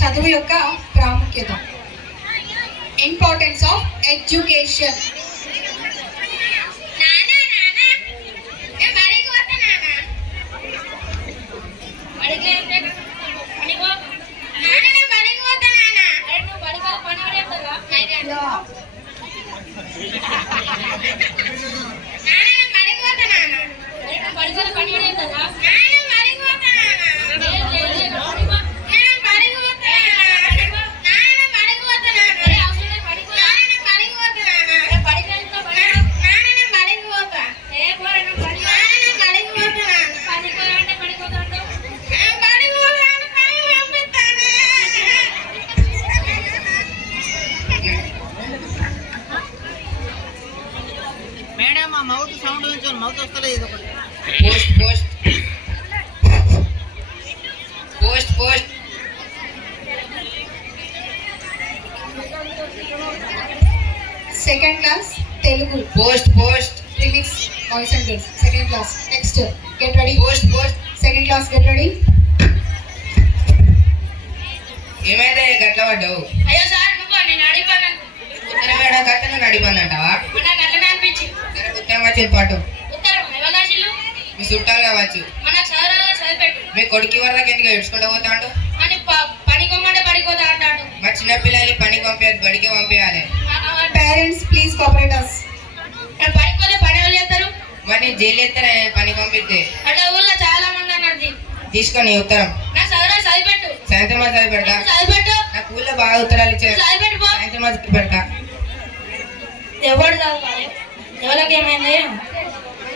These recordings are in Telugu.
చదువు యొక్క ప్రాముఖ్యత. ఇంపార్టెన్స్ ఆఫ్ ఎడ్యుకేషన్ అడిగే సౌండ్ ఉంచాను మౌత్ వస్తలేదు ఇది ఒకటి post post post post second class Telugu post post remix voice and girls second class next get ready post post second class get ready ఏమైందా గట్ల పడ్డావు అయ్యో సార్ నువ్వు నేను అడిగాను ఉత్తరం మేడ కట్టను నడిపోందంటావా నాకు అట్లనే అనిపించింది ఉత్తరం వచ్చింది పాటు ఉత్తరం ఎవరు రాసిల్లు మీ చుట్టాలు కావచ్చు. మన సార్ చదివిపెట్టు మీ కొడుకు వరకు ఎందుకు ఏడ్చుకుంటూ పోతాడు? అని పని కొమ్మంటే పడిపోతా అంటాడు. మా చిన్న పిల్లల్ని పనికి పంపించదు బడికి పంపించాలి పేరెంట్స్ ప్లీజ్ కోఆపరేట్ అస్ పడిపోతే పని ఎవరు చేస్తారు? మరి జైలు ఎత్తారే పని పంపిస్తే. అట్లా ఊళ్ళో చాలా మంది అన్నారు దీన్ని. తీసుకొని ఉత్తరం. నా చదువు చదివిపెట్టు సాయంత్రం అది చదివి పెడతా చదివిపెట్టు నాకు ఊళ్ళో బాగా ఉత్తరాలు ఇచ్చారు. చదివిపెట్టు పో. సాయంత్రం అది చదివి పెడతా ఎవడు చదవాలి ఎవరికి ఏమైంది?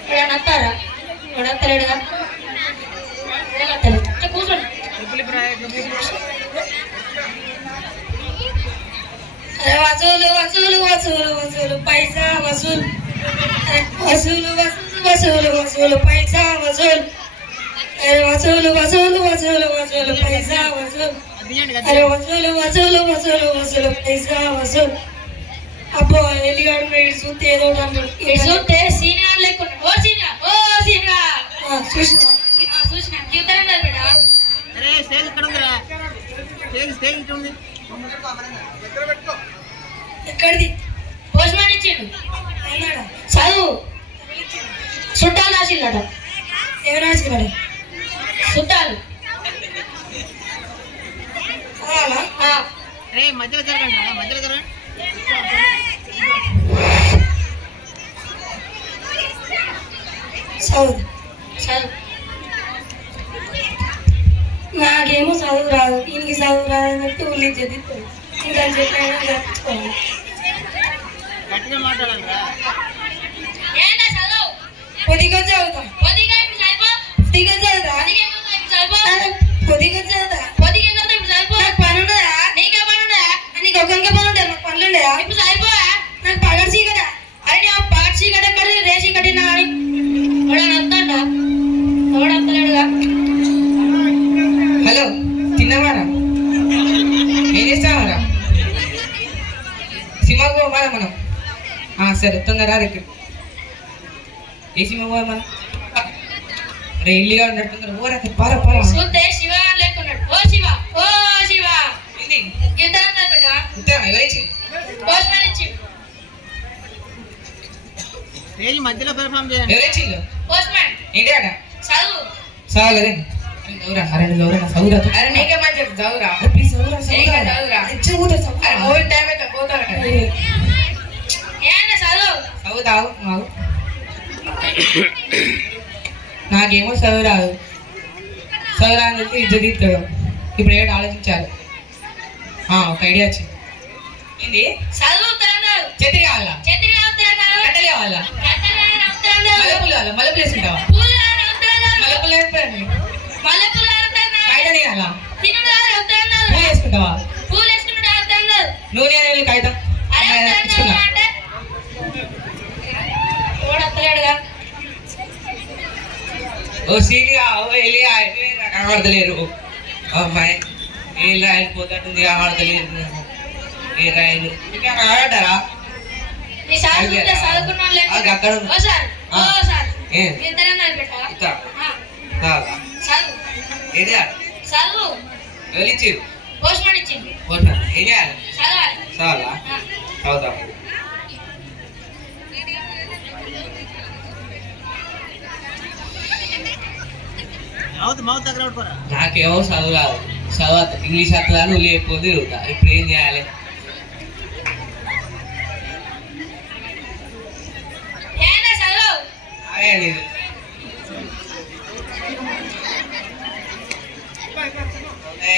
ఇక్కడ నత్తారా కూడా తెలియడుగా కూర్చోండి వసూలు వసూలు వసూలు వసూలు పైసా వసూలు వసూలు వసూలు వసూలు వసూలు పైసా వసూలు అరే వసూలు వసూలు వసూలు వసూలు పైసా వసూలు అరే వసూలు వసూలు వసూలు వసూలు పైసా వసూలు అబ్బో ఎల్లిగాడు ఇటు చూస్తే ఏదో అంటాడు ఇటు ఎక్కడిది పోస్ట్మాన్ ఇచ్చిండు. చదువు. చుట్టాలు రాసిండట ఎవరు రాసినాడు చుట్టాలు మధ్యలో జరగండి మధ్యలో జరగండి. చదువు. చదువు. నాకేమో చదువు రాదు ఈయనకి చదువు రాదు అన్నట్టు ఊళ్ళో చదివిపోయి ఇంకా చెప్పిన తప్పించుకోవాలి కొద్దిగా చదువుతాం. కొద్దిగా చదువుతా. కొద్దిగా చదువుతా నాకు పని ఉండదా నీకే పని ఉండదా నీకు ఒకంకే పని ఉండదా నాకు పనులు ఉండదా ఇప్పుడు చదివిపోయా నాకు పగటి చీకట అరే నేను పగటి చీకట ఎక్కడ రేసి కట్టినా అని ఎవడన్నా వస్తాడా ఎవడు వస్తలేడుగా హలో తిన్నావారా ఏం చేస్తావారా సినిమాకి పోవాలా మనం ఆ, సరే తొందర దగ్గర ఏ సినిమా పోవాలి మనం రే ఇల్లుగా ఉన్నాడు తొందర పోరా పారా. పారా చూస్తే శివ లేకున్నాడు. ఓ శివ ఓ శివ. ఏంది? ఇద్దరం? బిడ్డ ఉత్తరం ఎవరిచ్చి పోస్ట్మాన్ ఇచ్చి స్టేజ్ మధ్యలో పెర్ఫామ్ చేయండి. ఎవరిచ్చి పోస్ట్మాన్ ఏంటి అట చదువు. సాగు కదే చదువురా అరే చదువురా చదువురా అరే నీకే మంచి చదువురా. ప్లీజ్ చదువురా చదువురా. చదువురా. అరే మూవీ టైం అయితే పోతారా ఏమన్నా చదువు చదువుతావు మాకు నాకేమో చదువు రాదు చదువు రాని చెప్తే ఇజ్జత్ ఇస్తాడు ఇప్పుడు ఏడు ఆలోచించాలి ఆ, ఒక ఐడియా వచ్చింది ఏంది చదువుతున్నాడు చెత్తి కావాలా చెట్టు అవుతున్నాడు కట్టెలు కావాలా మల్లెపూలు కావాలా మల్లెపూలు వేసుకుంటావా మల్లెపూలు మల్లెపూలు కావాలా పూలు పూలు నూనె ఓ సీనిగా ఓ ఎలిగా కనబడతలేరు. అమ్మాయి ఏ రాయలు పోతట్టుంది కనబడతలేదు. ఏ రాయలు ఇంకా కనబడ్డారా. అక్కడ ఉంది. ఓ సార్ ఓ ఆ. సార్. ఏ? మీ ఇద్దరే ఉన్నారు బిడ్డ ఇక్కడ ఆ, కాదా చదువు ఏది చదువు ఎవరిచ్చారు పోస్ట్మాన్ పోతున్నా ఏం చేయాలి చదవాలి చదవాలా ఆ. చదువుతాం మౌత్ మౌత్ దగ్గర పట్టుకోరా నాకేమో చదువు రాదు. చదవత ఇంగ్లీష్ అట్లా నువ్వు లేకపోతే తిరుగుతా ఇప్పుడు ఏం చేయాలి? చదువు?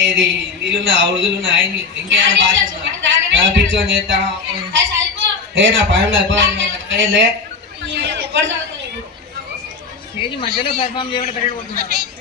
ఇది. నీళ్ళున్నా ఉడుదులున్నా ఇంకేమైనా భాష పిచ్చోని చేస్తాను అది చదువుకో. ఏ నా పని ఉండదు, పో. ఏ, లే. ఎప్పుడు చదువుకోలేదు స్టేజ్ మధ్యలో పెర్ఫామ్ చేయడం పెరగ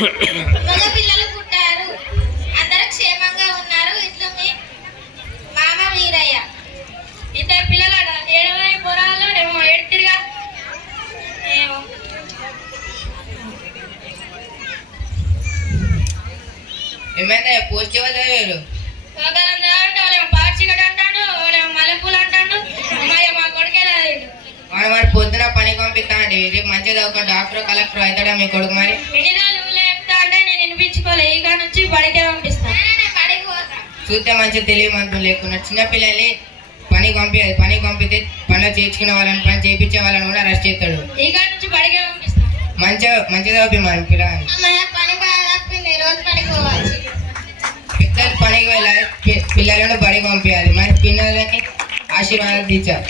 మగ పిల్లలు పుట్టారు. అందరూ క్షేమంగా ఉన్నారు. ఇట్లు మీ మామ వీరయ్య. ఇద్దరు పిల్లలు ఏడవై ఏమో ఏడుతిరిగా. పోస్ట్ ఒకరం అంటాడు మల్లెపూలు అంటాడు. అమ్మాయి మా వాడు వాడు పొద్దున పని పంపిస్తానండి. రేపు మంచిగా చదువుకో డాక్టర్ కలెక్టర్ అవుతాడా మీ కొడుకు మరి? ఎన్ని రోజులు? వినిపించుకోలే ఇక నుంచి బడికే పోతా. చూస్తే మంచిగా తెలియమంటూ లేకున్నా. చిన్నపిల్లల్ని పని పంపించాలి పని పంపితే పనులు చేర్చుకునే వాళ్ళని పని చేయించే వాళ్ళని కూడా అరెస్ట్ చేస్తాడు. ఇక నుంచి బడికే పంపిస్తాను మంచిగా మంచిగా చదివి మన పిల్లల్ని అమ్మయ్య పని బాగా తప్పింది. రోజు బడికి పోవాలి. పిల్లలు పనికి వెళ్ళాలి. పిల్లలను బడికి పంపించాలి. మరి పిల్లలని ఆశీర్వాదాలు తీర్చాలి.